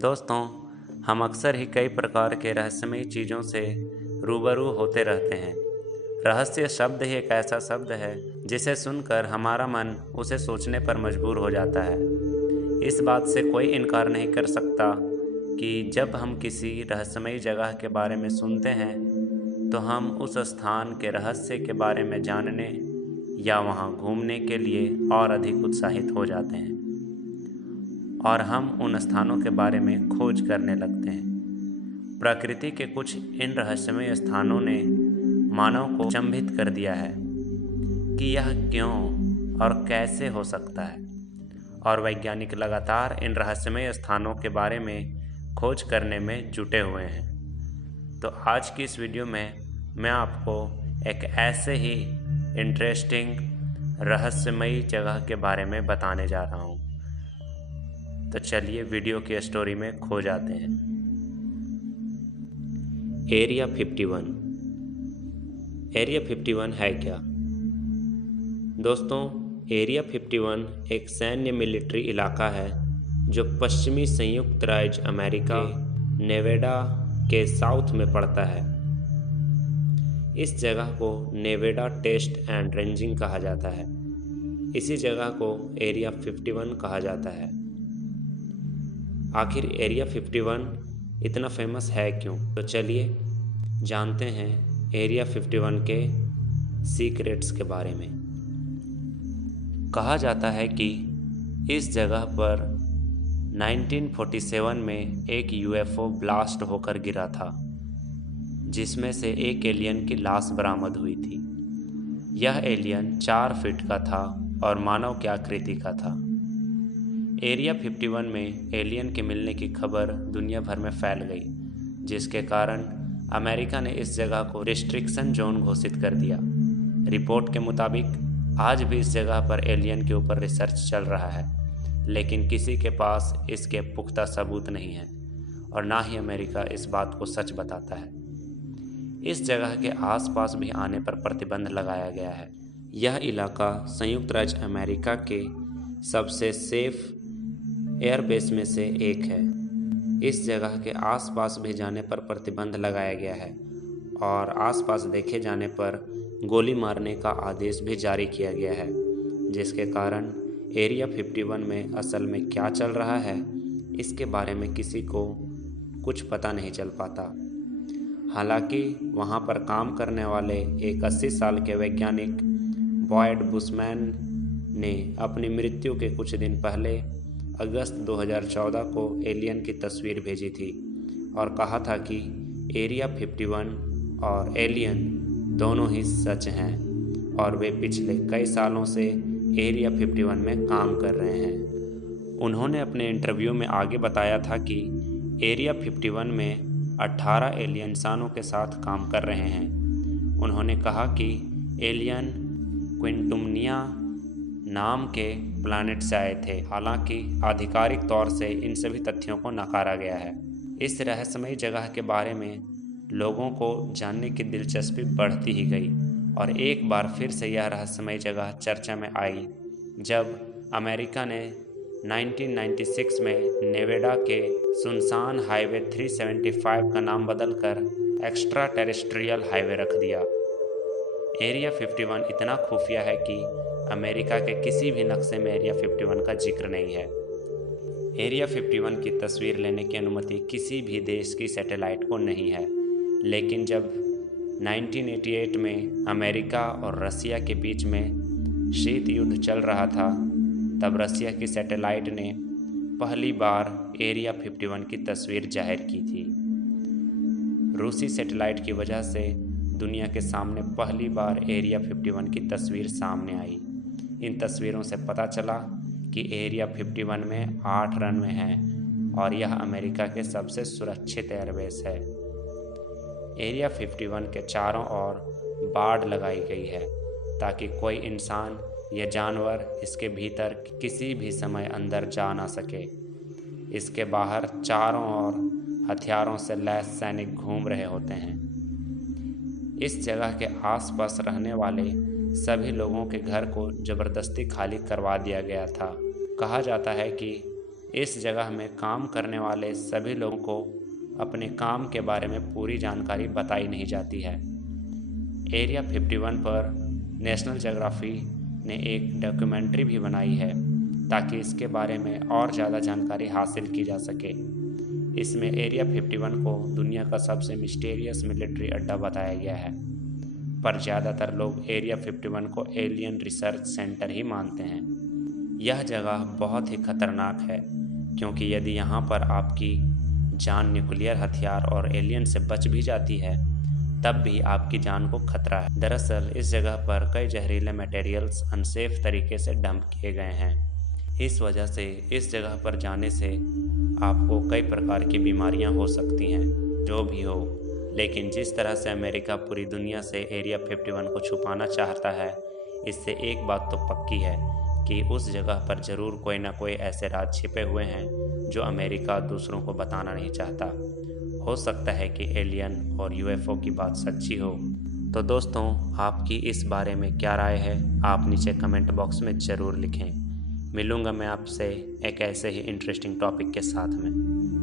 दोस्तों, हम अक्सर ही कई प्रकार के रहस्यमयी चीज़ों से रूबरू होते रहते हैं। रहस्य शब्द ही एक ऐसा शब्द है जिसे सुनकर हमारा मन उसे सोचने पर मजबूर हो जाता है। इस बात से कोई इनकार नहीं कर सकता कि जब हम किसी रहस्यमयी जगह के बारे में सुनते हैं तो हम उस स्थान के रहस्य के बारे में जानने या वहां घूमने के लिए और अधिक उत्साहित हो जाते हैं और हम उन स्थानों के बारे में खोज करने लगते हैं। प्रकृति के कुछ इन रहस्यमय स्थानों ने मानव को अचंभित कर दिया है कि यह क्यों और कैसे हो सकता है, और वैज्ञानिक लगातार इन रहस्यमय स्थानों के बारे में खोज करने में जुटे हुए हैं। तो आज की इस वीडियो में मैं आपको एक ऐसे ही इंटरेस्टिंग रहस्यमयी जगह के बारे में बताने जा रहा हूँ। तो चलिए वीडियो की स्टोरी में खो जाते हैं। एरिया 51। एरिया 51 है क्या? दोस्तों, एरिया 51 एक सैन्य मिलिट्री इलाका है जो पश्चिमी संयुक्त राज्य अमेरिका नेवाडा के साउथ में पड़ता है। इस जगह को नेवाडा टेस्ट एंड रेंजिंग कहा जाता है। इसी जगह को एरिया 51 कहा जाता है। आखिर एरिया 51 इतना फेमस है क्यों? तो चलिए जानते हैं एरिया 51 के सीक्रेट्स के बारे में। कहा जाता है कि इस जगह पर 1947 में एक यूएफओ ब्लास्ट होकर गिरा था, जिसमें से एक एलियन की लाश बरामद हुई थी। यह एलियन 4 फीट का था और मानव की आकृति का था। एरिया 51 में एलियन के मिलने की खबर दुनिया भर में फैल गई, जिसके कारण अमेरिका ने इस जगह को रिस्ट्रिक्शन जोन घोषित कर दिया। रिपोर्ट के मुताबिक आज भी इस जगह पर एलियन के ऊपर रिसर्च चल रहा है, लेकिन किसी के पास इसके पुख्ता सबूत नहीं है और ना ही अमेरिका इस बात को सच बताता है। इस जगह के आसपास भी आने पर प्रतिबंध लगाया गया है। यह इलाका संयुक्त राज्य अमेरिका के सबसे सेफ एयरबेस में से एक है। इस जगह के आसपास भी जाने पर प्रतिबंध लगाया गया है और आसपास देखे जाने पर गोली मारने का आदेश भी जारी किया गया है, जिसके कारण एरिया 51 में असल में क्या चल रहा है इसके बारे में किसी को कुछ पता नहीं चल पाता। हालांकि वहां पर काम करने वाले एक 80 साल के वैज्ञानिक बॉयड बुशमैन ने अपनी मृत्यु के कुछ दिन पहले अगस्त 2014 को एलियन की तस्वीर भेजी थी और कहा था कि एरिया 51 और एलियन दोनों ही सच हैं और वे पिछले कई सालों से एरिया 51 में काम कर रहे हैं। उन्होंने अपने इंटरव्यू में आगे बताया था कि एरिया 51 में 18 एलियन इंसानों के साथ काम कर रहे हैं। उन्होंने कहा कि एलियन क्विंटुमनिया नाम के प्लैनेट से आए थे। हालांकि आधिकारिक तौर से इन सभी तथ्यों को नकारा गया है। इस रहस्यमयी जगह के बारे में लोगों को जानने की दिलचस्पी बढ़ती ही गई और एक बार फिर से यह रहस्यमयी जगह चर्चा में आई जब अमेरिका ने 1996 में नेवाडा के सुनसान हाईवे 375 का नाम बदलकर एक्स्ट्रा टेरेस्ट्रियल हाईवे रख दिया। एरिया 51 इतना खुफिया है कि अमेरिका के किसी भी नक्शे में एरिया 51 का जिक्र नहीं है। एरिया 51 की तस्वीर लेने की अनुमति किसी भी देश की सैटेलाइट को नहीं है, लेकिन जब 1988 में अमेरिका और रसिया के बीच में शीत युद्ध चल रहा था, तब रसिया की सैटेलाइट ने पहली बार एरिया 51 की तस्वीर जाहिर की थी। रूसी सैटेलाइट की वजह से दुनिया के सामने पहली बार एरिया 51 की तस्वीर सामने आई। इन तस्वीरों से पता चला कि एरिया 51 में 8 रनवे हैं और यह अमेरिका के सबसे सुरक्षित एयरबेस है। एरिया 51 के चारों ओर बाड़ लगाई गई है ताकि कोई इंसान या जानवर इसके भीतर किसी भी समय अंदर जा ना सके। इसके बाहर चारों ओर हथियारों से लैस सैनिक घूम रहे होते हैं। इस जगह के आसपास रहने वाले सभी लोगों के घर को जबरदस्ती खाली करवा दिया गया था। कहा जाता है कि इस जगह में काम करने वाले सभी लोगों को अपने काम के बारे में पूरी जानकारी बताई नहीं जाती है। एरिया 51 पर नेशनल ज्योग्राफी ने एक डॉक्यूमेंट्री भी बनाई है ताकि इसके बारे में और ज़्यादा जानकारी हासिल की जा सके। इसमें एरिया 51 को दुनिया का सबसे मिस्टीरियस मिलिट्री अड्डा बताया गया है, पर ज़्यादातर लोग एरिया 51 को एलियन रिसर्च सेंटर ही मानते हैं। यह जगह बहुत ही खतरनाक है क्योंकि यदि यहाँ पर आपकी जान न्यूक्लियर हथियार और एलियन से बच भी जाती है तब भी आपकी जान को खतरा है। दरअसल इस जगह पर कई जहरीले मटेरियल्स अनसेफ तरीके से डंप किए गए हैं। इस वजह से इस जगह पर जाने से आपको कई प्रकार की बीमारियां हो सकती हैं। जो भी हो, लेकिन जिस तरह से अमेरिका पूरी दुनिया से एरिया 51 को छुपाना चाहता है, इससे एक बात तो पक्की है कि उस जगह पर ज़रूर कोई ना कोई ऐसे राज छिपे हुए हैं जो अमेरिका दूसरों को बताना नहीं चाहता। हो सकता है कि एलियन और यूएफओ की बात सच्ची हो। तो दोस्तों, आपकी इस बारे में क्या राय है, आप नीचे कमेंट बॉक्स में ज़रूर लिखें। मिलूँगा मैं आपसे एक ऐसे ही इंटरेस्टिंग टॉपिक के साथ में।